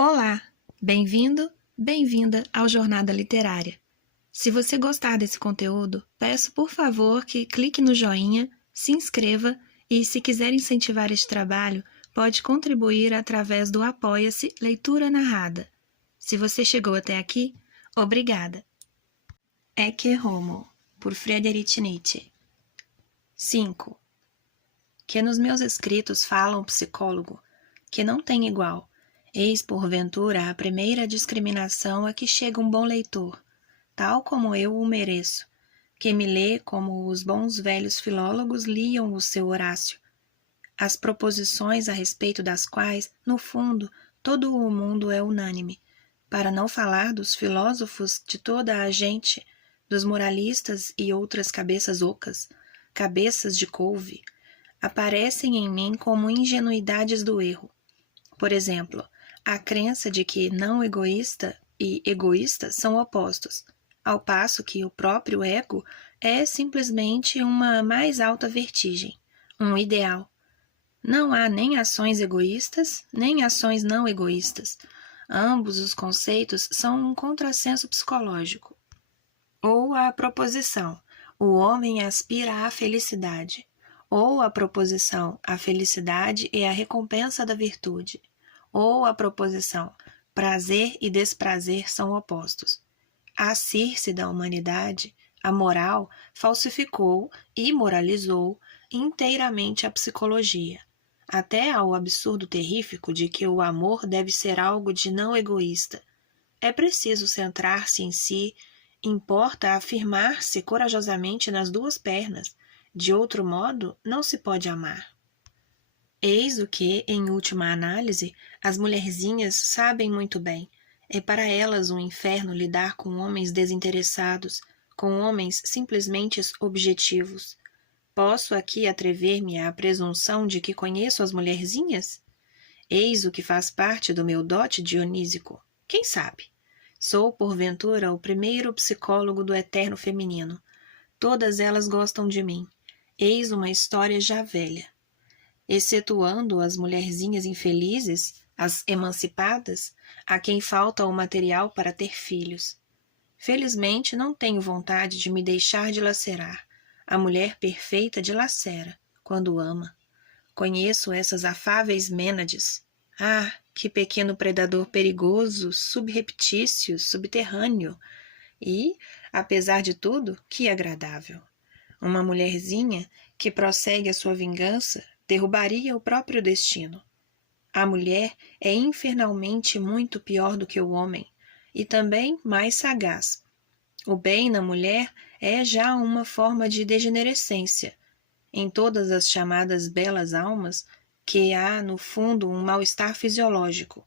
Olá, bem-vindo, bem-vinda ao Jornada Literária. Se você gostar desse conteúdo, peço por favor que clique no joinha, se inscreva e, se quiser incentivar este trabalho, pode contribuir através do Apoia-se Leitura Narrada. Se você chegou até aqui, obrigada. Ecce Homo, por Friedrich Nietzsche. 5. Que nos meus escritos fala um psicólogo, que não tem igual. Eis, porventura, a primeira discriminação a que chega um bom leitor, tal como eu o mereço, que me lê como os bons velhos filólogos liam o seu Horácio, as proposições a respeito das quais, no fundo, todo o mundo é unânime, para não falar dos filósofos de toda a gente, dos moralistas e outras cabeças ocas, cabeças de couve, aparecem em mim como ingenuidades do erro. Por exemplo, a crença de que não egoísta e egoísta são opostos, ao passo que o próprio ego é simplesmente uma mais alta vertigem, um ideal. Não há nem ações egoístas, nem ações não egoístas. Ambos os conceitos são um contrassenso psicológico. Ou a proposição, o homem aspira à felicidade. Ou a proposição, a felicidade é a recompensa da virtude. Ou a proposição, prazer e desprazer são opostos. A Circe da humanidade, a moral, falsificou e moralizou inteiramente a psicologia, até ao absurdo terrífico de que o amor deve ser algo de não egoísta. É preciso centrar-se em si, importa afirmar-se corajosamente nas duas pernas, de outro modo não se pode amar. Eis o que, em última análise, as mulherzinhas sabem muito bem. É para elas um inferno lidar com homens desinteressados, com homens simplesmente objetivos. Posso aqui atrever-me à presunção de que conheço as mulherzinhas? Eis o que faz parte do meu dote dionísico. Quem sabe? Sou, porventura, o primeiro psicólogo do eterno feminino. Todas elas gostam de mim. Eis uma história já velha. Excetuando as mulherzinhas infelizes, as emancipadas, a quem falta o material para ter filhos. Felizmente não tenho vontade de me deixar dilacerar. A mulher perfeita dilacera, quando ama. Conheço essas afáveis mênades. Ah, que pequeno predador perigoso, subreptício, subterrâneo. E, apesar de tudo, que agradável. Uma mulherzinha que prossegue a sua vingança derrubaria o próprio destino. A mulher é infernalmente muito pior do que o homem, e também mais sagaz. O bem na mulher é já uma forma de degenerescência. Em todas as chamadas belas almas, que há, no fundo, um mal-estar fisiológico.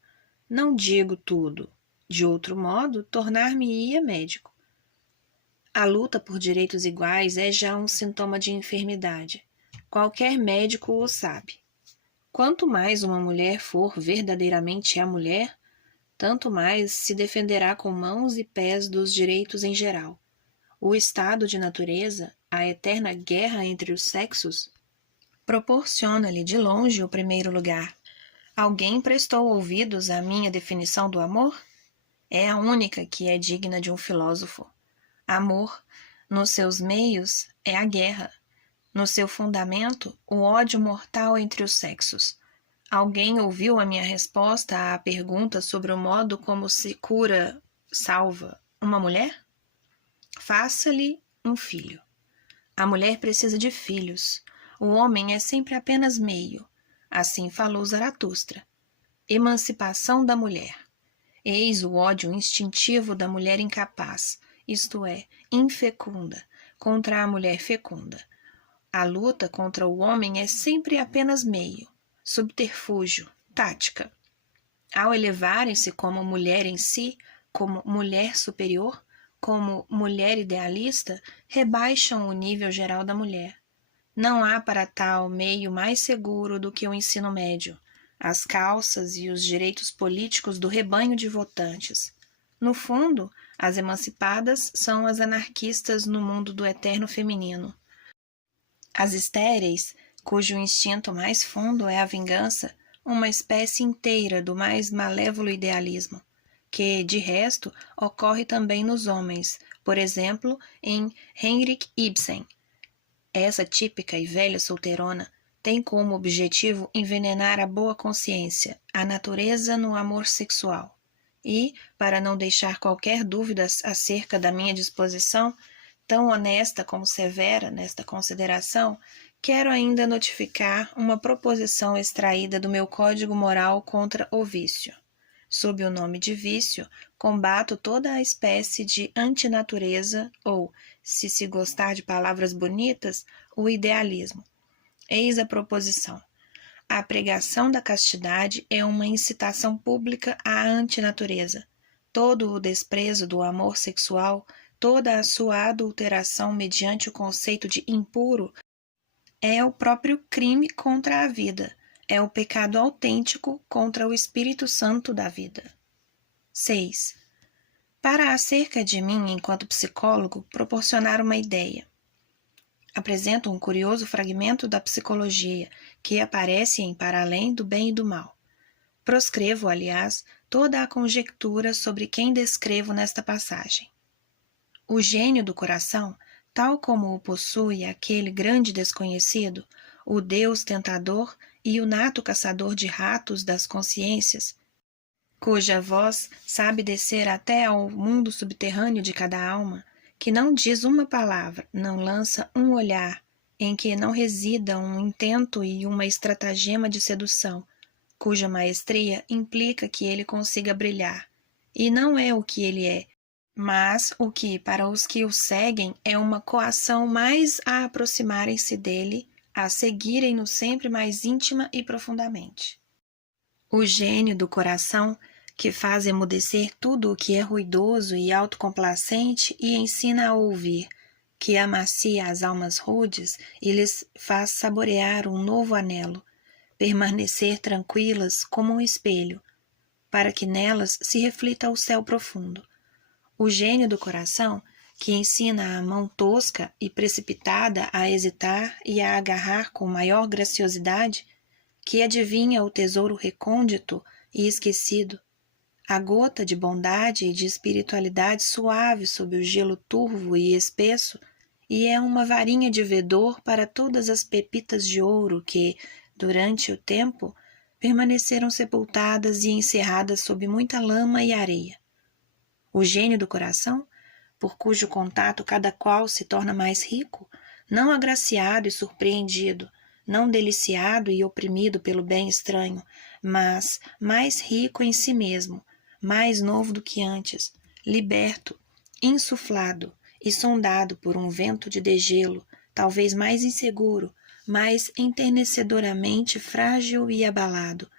Não digo tudo. De outro modo, tornar-me-ia médico. A luta por direitos iguais é já um sintoma de enfermidade. Qualquer médico o sabe. Quanto mais uma mulher for verdadeiramente a mulher, tanto mais se defenderá com mãos e pés dos direitos em geral. O estado de natureza, a eterna guerra entre os sexos, proporciona-lhe de longe o primeiro lugar. Alguém prestou ouvidos à minha definição do amor? É a única que é digna de um filósofo. Amor, nos seus meios, é a guerra. No seu fundamento, o ódio mortal entre os sexos. Alguém ouviu a minha resposta à pergunta sobre o modo como se cura, salva, uma mulher? Faça-lhe um filho. A mulher precisa de filhos. O homem é sempre apenas meio. Assim falou Zaratustra. Emancipação da mulher. Eis o ódio instintivo da mulher incapaz, isto é, infecunda, contra a mulher fecunda. A luta contra o homem é sempre apenas meio, subterfúgio, tática. Ao elevarem-se como mulher em si, como mulher superior, como mulher idealista, rebaixam o nível geral da mulher. Não há para tal meio mais seguro do que o ensino médio, as calças e os direitos políticos do rebanho de votantes. No fundo, as emancipadas são as anarquistas no mundo do eterno feminino. As estéreis, cujo instinto mais fundo é a vingança, uma espécie inteira do mais malévolo idealismo, que, de resto, ocorre também nos homens, por exemplo, em Henrik Ibsen. Essa típica e velha solteirona tem como objetivo envenenar a boa consciência, a natureza no amor sexual. E, para não deixar qualquer dúvida acerca da minha disposição, tão honesta como severa nesta consideração, quero ainda notificar uma proposição extraída do meu Código Moral contra o vício. Sob o nome de vício, combato toda a espécie de antinatureza ou, se gostar de palavras bonitas, o idealismo. Eis a proposição. A pregação da castidade é uma incitação pública à antinatureza. Todo o desprezo do amor sexual, toda a sua adulteração mediante o conceito de impuro, é o próprio crime contra a vida, é o pecado autêntico contra o Espírito Santo da vida. 6. Para acerca de mim, enquanto psicólogo, proporcionar uma ideia. Apresento um curioso fragmento da psicologia que aparece em Para Além do Bem e do Mal. Proscrevo, aliás, toda a conjectura sobre quem descrevo nesta passagem. O gênio do coração, tal como o possui aquele grande desconhecido, o Deus tentador e o nato caçador de ratos das consciências, cuja voz sabe descer até ao mundo subterrâneo de cada alma, que não diz uma palavra, não lança um olhar, em que não resida um intento e uma estratagema de sedução, cuja maestria implica que ele consiga brilhar, e não é o que ele é, mas o que, para os que o seguem, é uma coação mais a aproximarem-se dele, a seguirem-no sempre mais íntima e profundamente. O gênio do coração, que faz emudecer tudo o que é ruidoso e autocomplacente e ensina a ouvir, que amacia as almas rudes e lhes faz saborear um novo anelo, permanecer tranquilas como um espelho, para que nelas se reflita o céu profundo. O gênio do coração, que ensina a mão tosca e precipitada a hesitar e a agarrar com maior graciosidade, que adivinha o tesouro recôndito e esquecido, a gota de bondade e de espiritualidade suave sob o gelo turvo e espesso, e é uma varinha de vedor para todas as pepitas de ouro que, durante o tempo, permaneceram sepultadas e encerradas sob muita lama e areia. O gênio do coração, por cujo contato cada qual se torna mais rico, não agraciado e surpreendido, não deliciado e oprimido pelo bem estranho, mas mais rico em si mesmo, mais novo do que antes, liberto, insuflado e sondado por um vento de degelo, talvez mais inseguro, mais enternecedoramente frágil e abalado,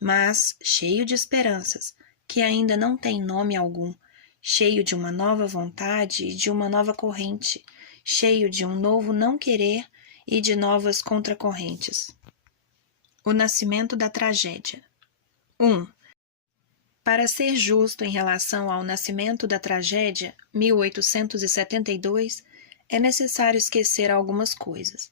mas cheio de esperanças, que ainda não tem nome algum, cheio de uma nova vontade e de uma nova corrente, cheio de um novo não querer e de novas contracorrentes. O nascimento da tragédia. 1. Para ser justo em relação ao nascimento da tragédia, 1872, é necessário esquecer algumas coisas.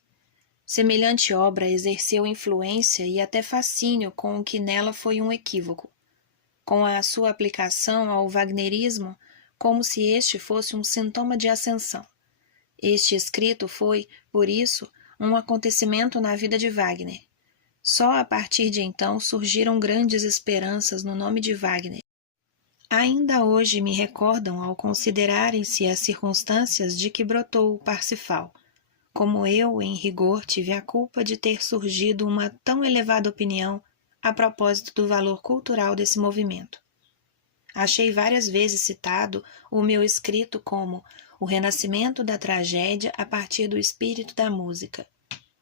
Semelhante obra exerceu influência e até fascínio com o que nela foi um equívoco, com a sua aplicação ao wagnerismo, como se este fosse um sintoma de ascensão. Este escrito foi, por isso, um acontecimento na vida de Wagner. Só a partir de então surgiram grandes esperanças no nome de Wagner. Ainda hoje me recordam ao considerarem-se as circunstâncias de que brotou o Parsifal, como eu, em rigor, tive a culpa de ter surgido uma tão elevada opinião a propósito do valor cultural desse movimento. Achei várias vezes citado o meu escrito como o renascimento da tragédia a partir do espírito da música.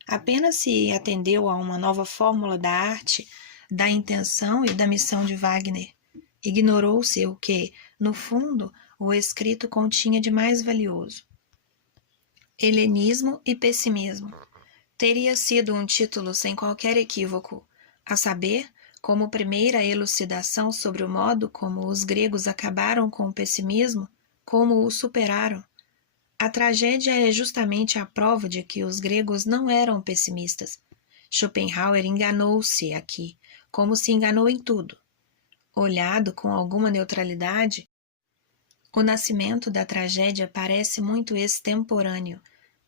Apenas se atendeu a uma nova fórmula da arte, da intenção e da missão de Wagner. Ignorou-se o que, no fundo, o escrito continha de mais valioso. Helenismo e pessimismo. Teria sido um título sem qualquer equívoco, a saber, como primeira elucidação sobre o modo como os gregos acabaram com o pessimismo, como o superaram. A tragédia é justamente a prova de que os gregos não eram pessimistas. Schopenhauer enganou-se aqui, como se enganou em tudo. Olhado com alguma neutralidade, o nascimento da tragédia parece muito extemporâneo.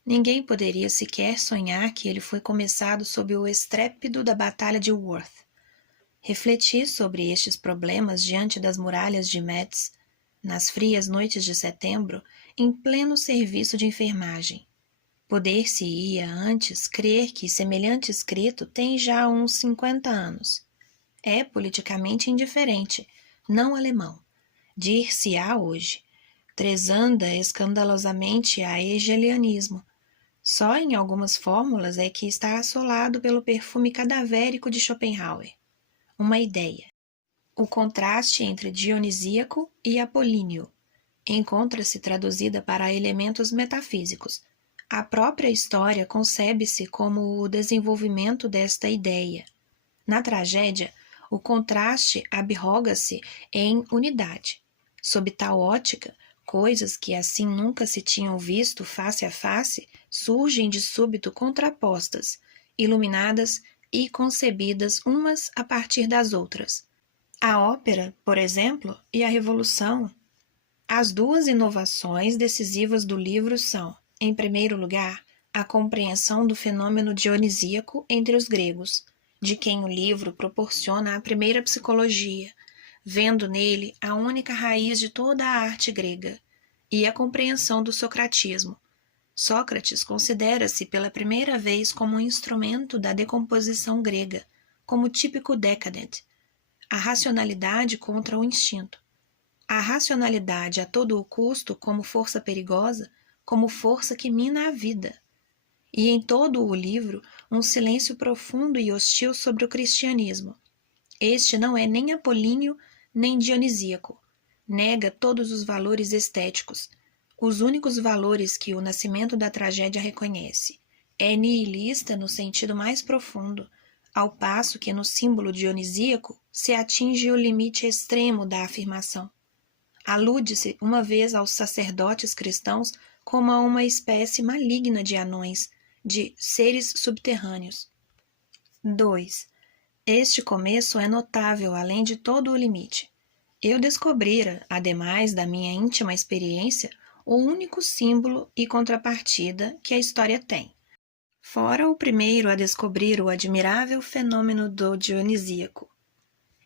Ninguém poderia sequer sonhar que ele foi começado sob o estrépito da Batalha de Worth. Refleti sobre estes problemas diante das muralhas de Metz, nas frias noites de setembro, em pleno serviço de enfermagem. Poder-se-ia antes crer que semelhante escrito tem já uns 50 anos. É politicamente indiferente, não alemão. Dir-se-á hoje. Tresanda escandalosamente a hegelianismo. Só em algumas fórmulas é que está assolado pelo perfume cadavérico de Schopenhauer. Uma ideia. O contraste entre dionisíaco e apolíneo encontra-se traduzida para elementos metafísicos. A própria história concebe-se como o desenvolvimento desta ideia. Na tragédia, o contraste abroga-se em unidade. Sob tal ótica, coisas que assim nunca se tinham visto face a face surgem de súbito contrapostas, iluminadas e concebidas umas a partir das outras. A ópera, por exemplo, e a revolução. As duas inovações decisivas do livro são, em primeiro lugar, a compreensão do fenômeno dionisíaco entre os gregos, de quem o livro proporciona a primeira psicologia, vendo nele a única raiz de toda a arte grega, e a compreensão do socratismo. Sócrates considera-se pela primeira vez como um instrumento da decomposição grega, como típico decadent, a racionalidade contra o instinto. A racionalidade a todo o custo como força perigosa, como força que mina a vida. E em todo o livro, um silêncio profundo e hostil sobre o cristianismo. Este não é nem apolíneo, nem dionisíaco. Nega todos os valores estéticos, os únicos valores que o nascimento da tragédia reconhece. É nihilista no sentido mais profundo, ao passo que no símbolo dionisíaco se atinge o limite extremo da afirmação. Alude-se uma vez aos sacerdotes cristãos como a uma espécie maligna de anões, de seres subterrâneos. 2. Este começo é notável além de todo o limite. Eu descobrira, ademais da minha íntima experiência, o único símbolo e contrapartida que a história tem. Fora o primeiro a descobrir o admirável fenômeno do dionisíaco.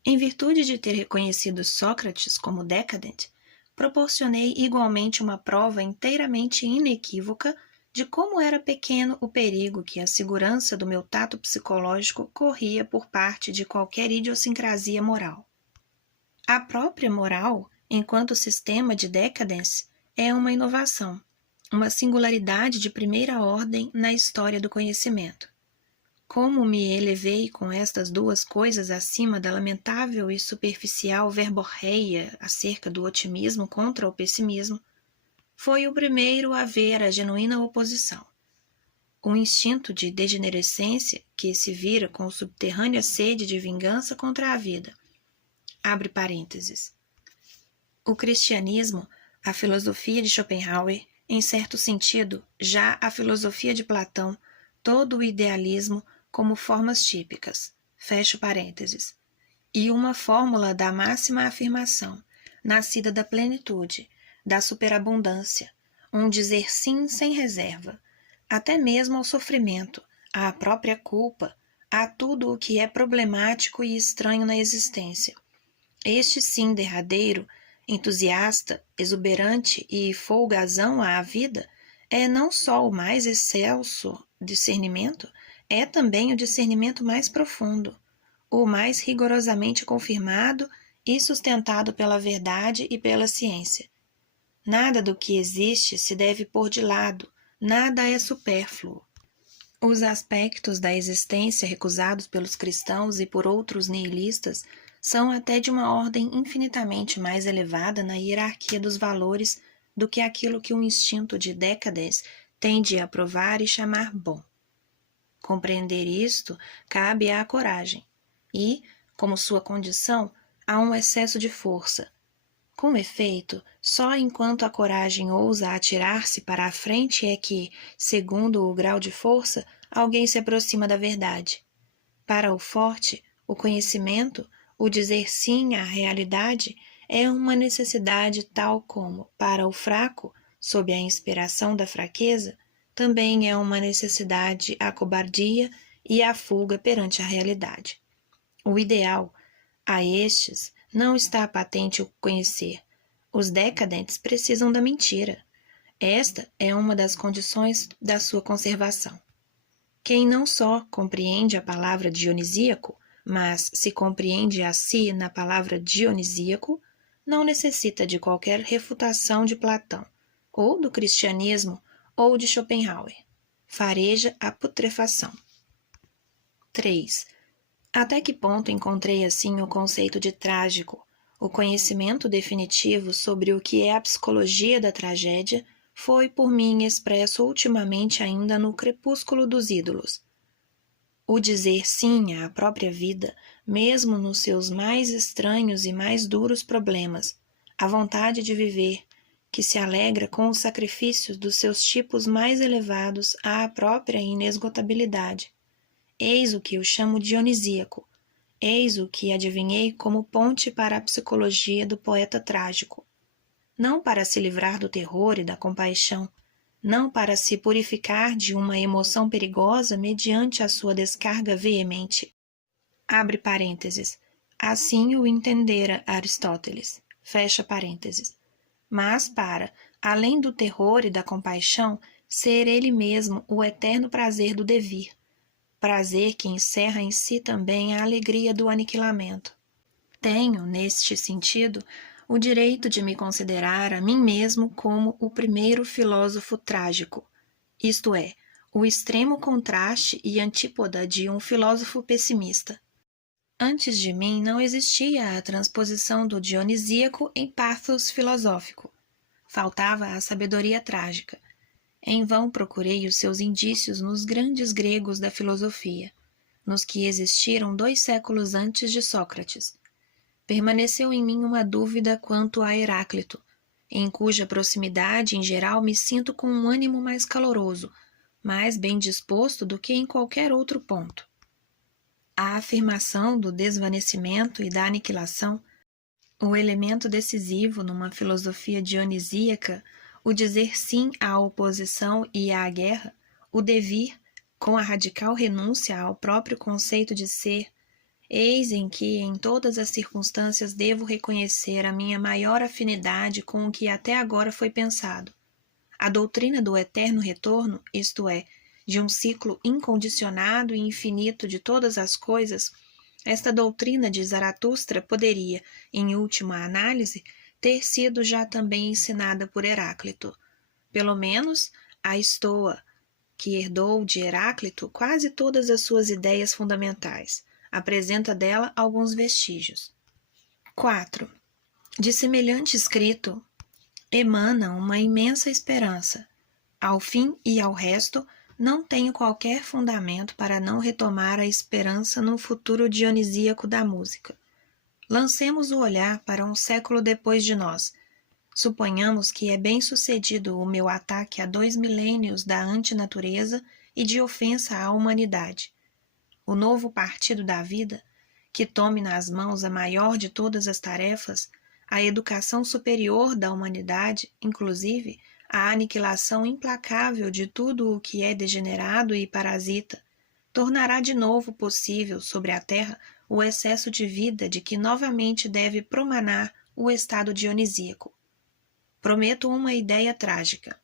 Em virtude de ter reconhecido Sócrates como decadente, proporcionei igualmente uma prova inteiramente inequívoca de como era pequeno o perigo que a segurança do meu tato psicológico corria por parte de qualquer idiosincrasia moral. A própria moral, enquanto sistema de decadence, é uma inovação, uma singularidade de primeira ordem na história do conhecimento. Como me elevei com estas duas coisas acima da lamentável e superficial verborreia acerca do otimismo contra o pessimismo, foi o primeiro a ver a genuína oposição. O instinto de degenerescência que se vira com subterrânea sede de vingança contra a vida. Abre parênteses. O cristianismo, a filosofia de Schopenhauer, em certo sentido, já a filosofia de Platão, todo o idealismo como formas típicas, fecho parênteses, e uma fórmula da máxima afirmação, nascida da plenitude, da superabundância, um dizer sim sem reserva, até mesmo ao sofrimento, à própria culpa, a tudo o que é problemático e estranho na existência. Este sim derradeiro, entusiasta, exuberante e folgazão à vida, é não só o mais excelso discernimento, é também o discernimento mais profundo, o mais rigorosamente confirmado e sustentado pela verdade e pela ciência. Nada do que existe se deve pôr de lado, nada é supérfluo. Os aspectos da existência recusados pelos cristãos e por outros nihilistas são até de uma ordem infinitamente mais elevada na hierarquia dos valores do que aquilo que o instinto de decadence tende a aprovar e chamar bom. Compreender isto cabe à coragem e, como sua condição, há um excesso de força. Com efeito, só enquanto a coragem ousa atirar-se para a frente é que, segundo o grau de força, alguém se aproxima da verdade. Para o forte, O conhecimento, o dizer sim à realidade, é uma necessidade tal como, para o fraco, sob a inspiração da fraqueza, também é uma necessidade a cobardia e a fuga perante a realidade. O ideal, a estes, não está patente o conhecer. Os decadentes precisam da mentira. Esta é uma das condições da sua conservação. Quem não só compreende a palavra dionisíaco, mas se compreende a si na palavra dionisíaco, não necessita de qualquer refutação de Platão, ou do cristianismo, ou de Schopenhauer. Fareja a putrefação. 3. Até que ponto encontrei assim o conceito de trágico? O conhecimento definitivo sobre o que é a psicologia da tragédia foi por mim expresso ultimamente ainda no crepúsculo dos ídolos. O dizer sim à própria vida, mesmo nos seus mais estranhos e mais duros problemas, a vontade de viver, que se alegra com os sacrifícios dos seus tipos mais elevados à própria inesgotabilidade. Eis o que eu chamo dionisíaco, eis o que adivinhei como ponte para a psicologia do poeta trágico. Não para se livrar do terror e da compaixão, não para se purificar de uma emoção perigosa mediante a sua descarga veemente. Abre parênteses. Assim o entendera Aristóteles. Fecha parênteses. Mas para, além do terror e da compaixão, ser ele mesmo o eterno prazer do devir. Prazer que encerra em si também a alegria do aniquilamento. Tenho, neste sentido, o direito de me considerar a mim mesmo como o primeiro filósofo trágico, isto é, o extremo contraste e antípoda de um filósofo pessimista. Antes de mim não existia a transposição do dionisíaco em pathos filosófico. Faltava a sabedoria trágica. Em vão procurei os seus indícios nos grandes gregos da filosofia, nos que existiram 2 séculos antes de Sócrates. Permaneceu em mim uma dúvida quanto a Heráclito, em cuja proximidade, em geral, me sinto com um ânimo mais caloroso, mais bem disposto do que em qualquer outro ponto. A afirmação do desvanecimento e da aniquilação, o elemento decisivo numa filosofia dionisíaca, o dizer sim à oposição e à guerra, o devir, com a radical renúncia ao próprio conceito de ser, eis em que em todas as circunstâncias devo reconhecer a minha maior afinidade com o que até agora foi pensado. A doutrina do eterno retorno, isto é, de um ciclo incondicionado e infinito de todas as coisas, esta doutrina de Zaratustra poderia, em última análise, ter sido já também ensinada por Heráclito. Pelo menos, a Estoa, que herdou de Heráclito quase todas as suas ideias fundamentais, apresenta dela alguns vestígios. 4. De semelhante escrito emana uma imensa esperança. Ao fim e ao resto, não tenho qualquer fundamento para não retomar a esperança num futuro dionisíaco da música. Lancemos o olhar para um século depois de nós. Suponhamos que é bem sucedido o meu ataque a 2 milênios da antinatureza e de ofensa à humanidade. O novo partido da vida, que tome nas mãos a maior de todas as tarefas, a educação superior da humanidade, inclusive a aniquilação implacável de tudo o que é degenerado e parasita, tornará de novo possível sobre a terra o excesso de vida de que novamente deve promanar o estado dionisíaco. Prometo uma ideia trágica.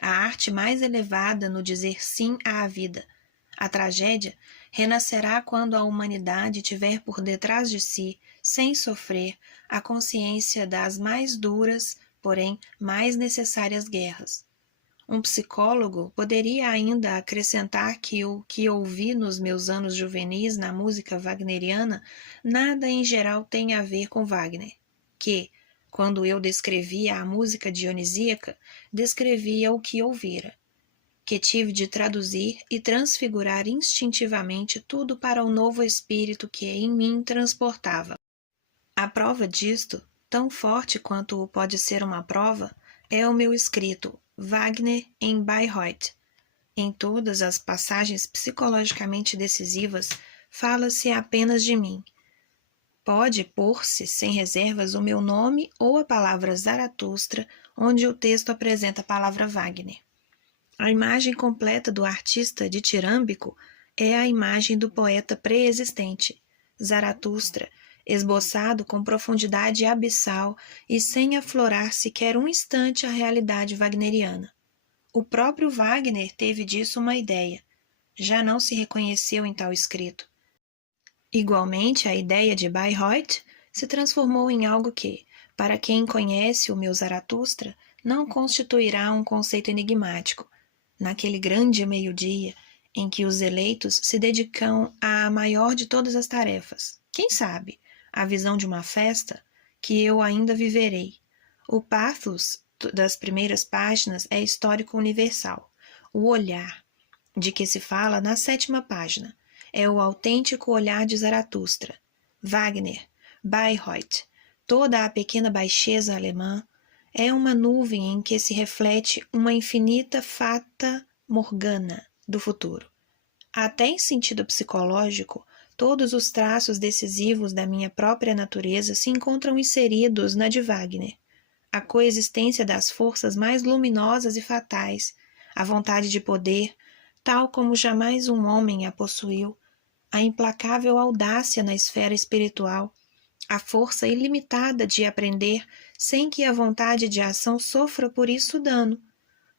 A arte mais elevada no dizer sim à vida. A tragédia renascerá quando a humanidade tiver por detrás de si, sem sofrer, a consciência das mais duras, porém mais necessárias guerras. Um psicólogo poderia ainda acrescentar que o que ouvi nos meus anos juvenis na música wagneriana nada em geral tem a ver com Wagner, que, quando eu descrevia a música dionisíaca, descrevia o que ouvira, que tive de traduzir e transfigurar instintivamente tudo para o novo espírito que em mim transportava. A prova disto, tão forte quanto o pode ser uma prova, é o meu escrito Wagner em Bayreuth. Em todas as passagens psicologicamente decisivas, fala-se apenas de mim. Pode pôr-se sem reservas o meu nome ou a palavra Zaratustra, onde o texto apresenta a palavra Wagner. A imagem completa do artista ditirâmbico é a imagem do poeta pré-existente, Zaratustra, esboçado com profundidade abissal e sem aflorar sequer um instante a realidade wagneriana. O próprio Wagner teve disso uma ideia. Já não se reconheceu em tal escrito. Igualmente, a ideia de Bayreuth se transformou em algo que, para quem conhece o meu Zaratustra, não constituirá um conceito enigmático. Naquele grande meio-dia, em que os eleitos se dedicam à maior de todas as tarefas, quem sabe, a visão de uma festa, que eu ainda viverei. O pathos das primeiras páginas é histórico universal. O olhar, de que se fala na 7ª página, é o autêntico olhar de Zaratustra. Wagner, Bayreuth, toda a pequena baixeza alemã, é uma nuvem em que se reflete uma infinita fata morgana do futuro. Até em sentido psicológico, todos os traços decisivos da minha própria natureza se encontram inseridos na de Wagner. A coexistência das forças mais luminosas e fatais, a vontade de poder, tal como jamais um homem a possuiu, a implacável audácia na esfera espiritual, a força ilimitada de aprender sem que a vontade de ação sofra por isso dano.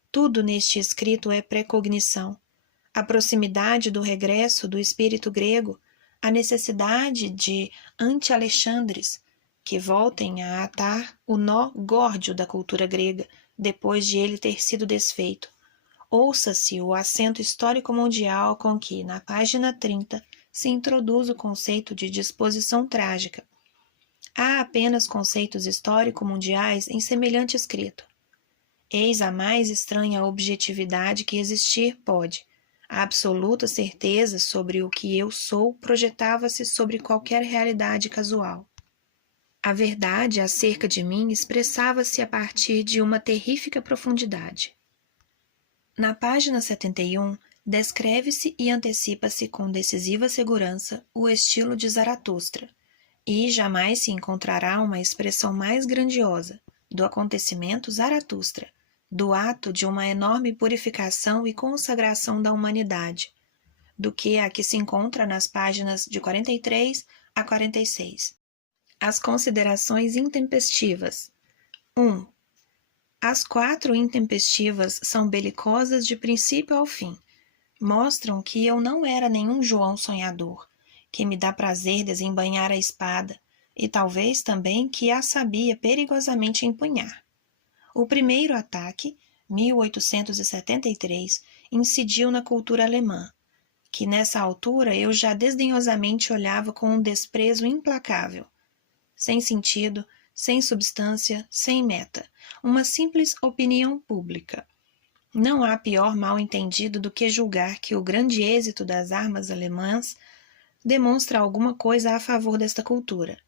Tudo neste escrito é precognição. A proximidade do regresso do espírito grego, a necessidade de anti-Alexandres, que voltem a atar o nó górdio da cultura grega, depois de ele ter sido desfeito. Ouça-se o acento histórico mundial com que, na página 30, se introduz o conceito de disposição trágica. Há apenas conceitos histórico-mundiais em semelhante escrito. Eis a mais estranha objetividade que existir pode. A absoluta certeza sobre o que eu sou projetava-se sobre qualquer realidade casual. A verdade acerca de mim expressava-se a partir de uma terrífica profundidade. Na página 71, descreve-se e antecipa-se com decisiva segurança o estilo de Zaratustra, e jamais se encontrará uma expressão mais grandiosa do acontecimento Zaratustra, do ato de uma enorme purificação e consagração da humanidade, do que a que se encontra nas páginas de 43 a 46. As considerações intempestivas. 1. As 4 intempestivas são belicosas de princípio ao fim. Mostram que eu não era nenhum João sonhador, que me dá prazer desembainhar a espada, e talvez também que a sabia perigosamente empunhar. O primeiro ataque, 1873, incidiu na cultura alemã, que nessa altura eu já desdenhosamente olhava com um desprezo implacável. Sem sentido, sem substância, sem meta, uma simples opinião pública. Não há pior mal-entendido do que julgar que o grande êxito das armas alemãs demonstra alguma coisa a favor desta cultura,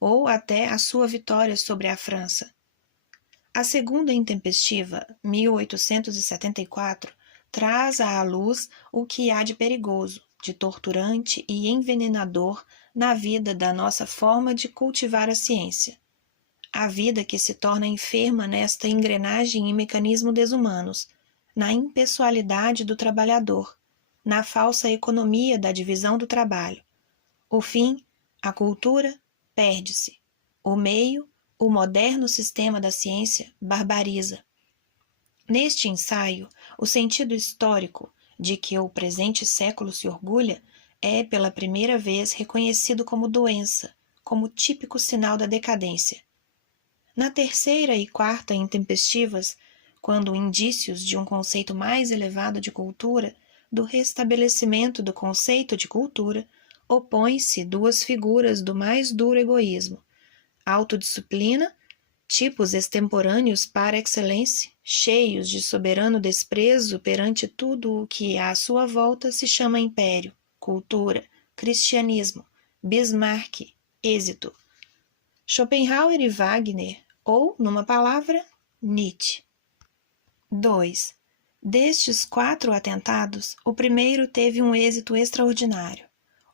ou até a sua vitória sobre a França. A segunda intempestiva, 1874, traz à luz o que há de perigoso, de torturante e envenenador na vida da nossa forma de cultivar a ciência. A vida que se torna enferma nesta engrenagem e mecanismo desumanos, na impessoalidade do trabalhador, na falsa economia da divisão do trabalho. O fim, a cultura, perde-se. O meio, o moderno sistema da ciência, barbariza. Neste ensaio, o sentido histórico de que o presente século se orgulha é pela primeira vez reconhecido como doença, como típico sinal da decadência. Na terceira e quarta intempestivas, quando indícios de um conceito mais elevado de cultura, do restabelecimento do conceito de cultura, opõem-se 2 figuras do mais duro egoísmo: autodisciplina, tipos extemporâneos par excellence, cheios de soberano desprezo perante tudo o que à sua volta se chama império, cultura, cristianismo, Bismarck, êxito. Schopenhauer e Wagner, ou, numa palavra, Nietzsche. 2. Destes 4 atentados, o primeiro teve um êxito extraordinário.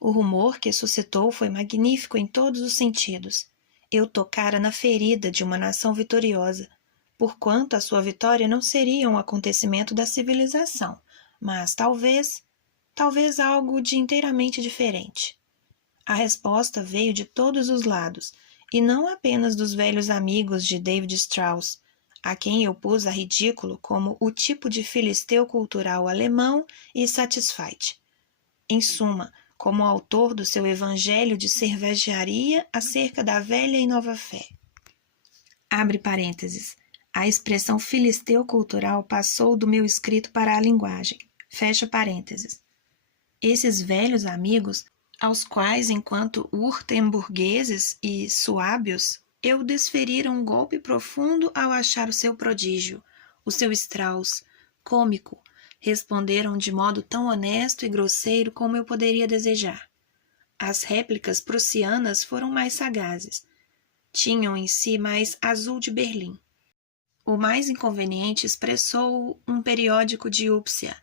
O rumor que suscitou foi magnífico em todos os sentidos. Eu tocara na ferida de uma nação vitoriosa, porquanto a sua vitória não seria um acontecimento da civilização, mas talvez algo de inteiramente diferente. A resposta veio de todos os lados, e não apenas dos velhos amigos de David Strauss, a quem eu pus a ridículo como o tipo de filisteu cultural alemão e satisfeito. Em suma, como autor do seu evangelho de cervejaria acerca da velha e nova fé. Abre parênteses. A expressão filisteu cultural passou do meu escrito para a linguagem. Fecha parênteses. Esses velhos amigos, aos quais, enquanto urtemburgueses e suábios, eu desferira um golpe profundo ao achar o seu prodígio, o seu Strauss, cômico, responderam de modo tão honesto e grosseiro como eu poderia desejar. As réplicas prussianas foram mais sagazes. Tinham em si mais azul de Berlim. O mais inconveniente expressou um periódico de Upsia,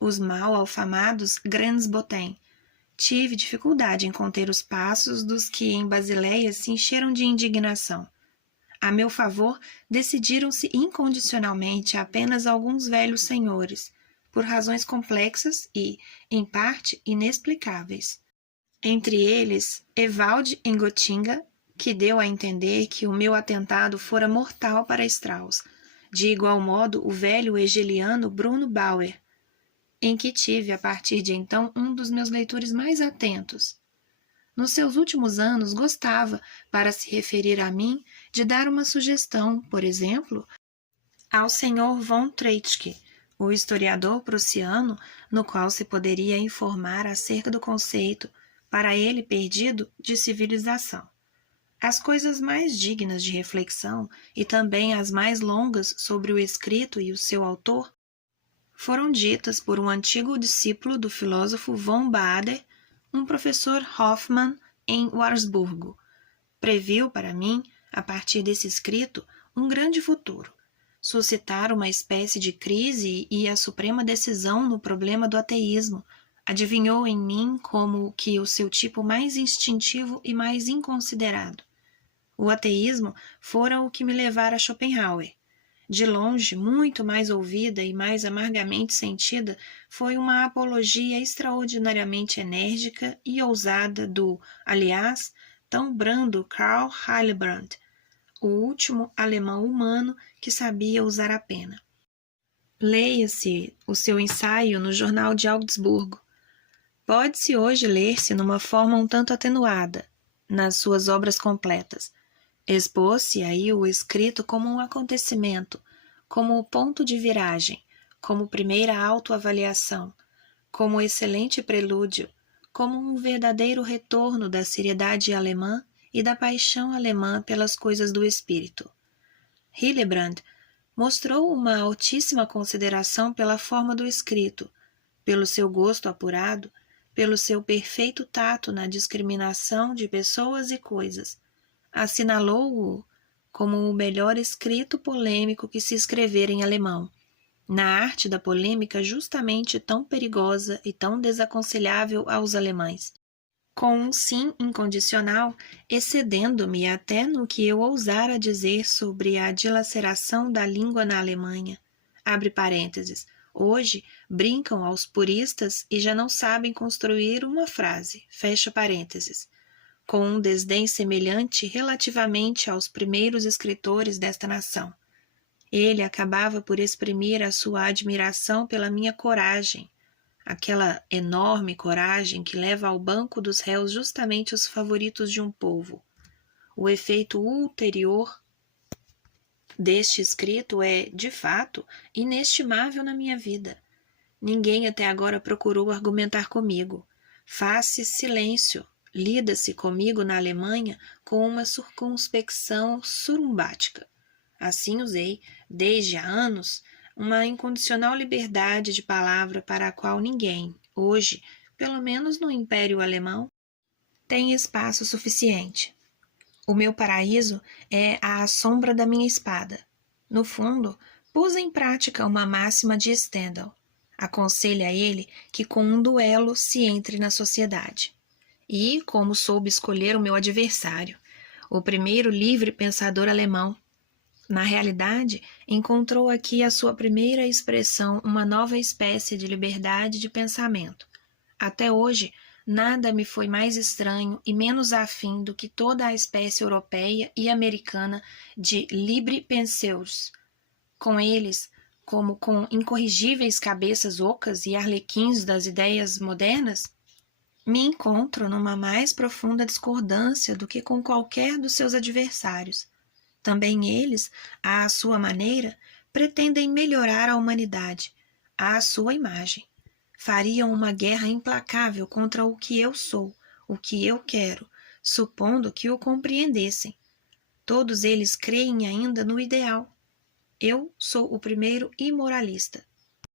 os mal alfamados Grenzboten. Tive dificuldade em conter os passos dos que em Basileia se encheram de indignação. A meu favor, decidiram-se incondicionalmente apenas alguns velhos senhores, por razões complexas e, em parte, inexplicáveis. Entre eles, Ewald em Gotinga, que deu a entender que o meu atentado fora mortal para Strauss, de igual modo o velho hegeliano Bruno Bauer, em que tive, a partir de então, um dos meus leitores mais atentos. Nos seus últimos anos, gostava, para se referir a mim, de dar uma sugestão, por exemplo, ao Sr. von Treitschke, o historiador prussiano, no qual se poderia informar acerca do conceito, para ele perdido, de civilização. As coisas mais dignas de reflexão, e também as mais longas sobre o escrito e o seu autor, foram ditas por um antigo discípulo do filósofo von Baader, um professor Hoffmann, em Wurzburgo. Previu para mim, a partir desse escrito, um grande futuro, suscitar uma espécie de crise e a suprema decisão no problema do ateísmo. Adivinhou em mim como que o seu tipo mais instintivo e mais inconsiderado. O ateísmo fora o que me levara a Schopenhauer. De longe, muito mais ouvida e mais amargamente sentida, foi uma apologia extraordinariamente enérgica e ousada do, aliás, tão brando Karl Hillebrand, o último alemão humano que sabia usar a pena. Leia-se o seu ensaio no Jornal de Augsburgo. Pode-se hoje ler-se numa forma um tanto atenuada, nas suas obras completas. Expôs-se aí o escrito como um acontecimento, como ponto de viragem, como primeira autoavaliação, como excelente prelúdio, como um verdadeiro retorno da seriedade alemã e da paixão alemã pelas coisas do espírito. Hillebrand mostrou uma altíssima consideração pela forma do escrito, pelo seu gosto apurado, pelo seu perfeito tato na discriminação de pessoas e coisas. Assinalou-o como o melhor escrito polêmico que se escrevera em alemão, na arte da polêmica justamente tão perigosa e tão desaconselhável aos alemães. Com um sim incondicional, excedendo-me até no que eu ousara dizer sobre a dilaceração da língua na Alemanha. Abre parênteses. Hoje, brincam aos puristas e já não sabem construir uma frase. Fecha parênteses. Com um desdém semelhante relativamente aos primeiros escritores desta nação. Ele acabava por exprimir a sua admiração pela minha coragem, aquela enorme coragem que leva ao banco dos réus justamente os favoritos de um povo. O efeito ulterior deste escrito é, de fato, inestimável na minha vida. Ninguém até agora procurou argumentar comigo. Faz-se silêncio. Lida-se comigo na Alemanha com uma circunspecção surumbática. Assim usei, desde há anos, uma incondicional liberdade de palavra para a qual ninguém, hoje, pelo menos no Império Alemão, tem espaço suficiente. O meu paraíso é à sombra da minha espada. No fundo, pus em prática uma máxima de Stendhal. Aconselha a ele que com um duelo se entre na sociedade. E como soube escolher o meu adversário, o primeiro livre pensador alemão. Na realidade, encontrou aqui a sua primeira expressão, uma nova espécie de liberdade de pensamento. Até hoje, nada me foi mais estranho e menos afim do que toda a espécie europeia e americana de libre-penseurs. Com eles, como com incorrigíveis cabeças ocas e arlequins das ideias modernas, me encontro numa mais profunda discordância do que com qualquer dos seus adversários. Também eles, à sua maneira, pretendem melhorar a humanidade, à sua imagem. Fariam uma guerra implacável contra o que eu sou, o que eu quero, supondo que o compreendessem. Todos eles creem ainda no ideal. Eu sou o primeiro imoralista.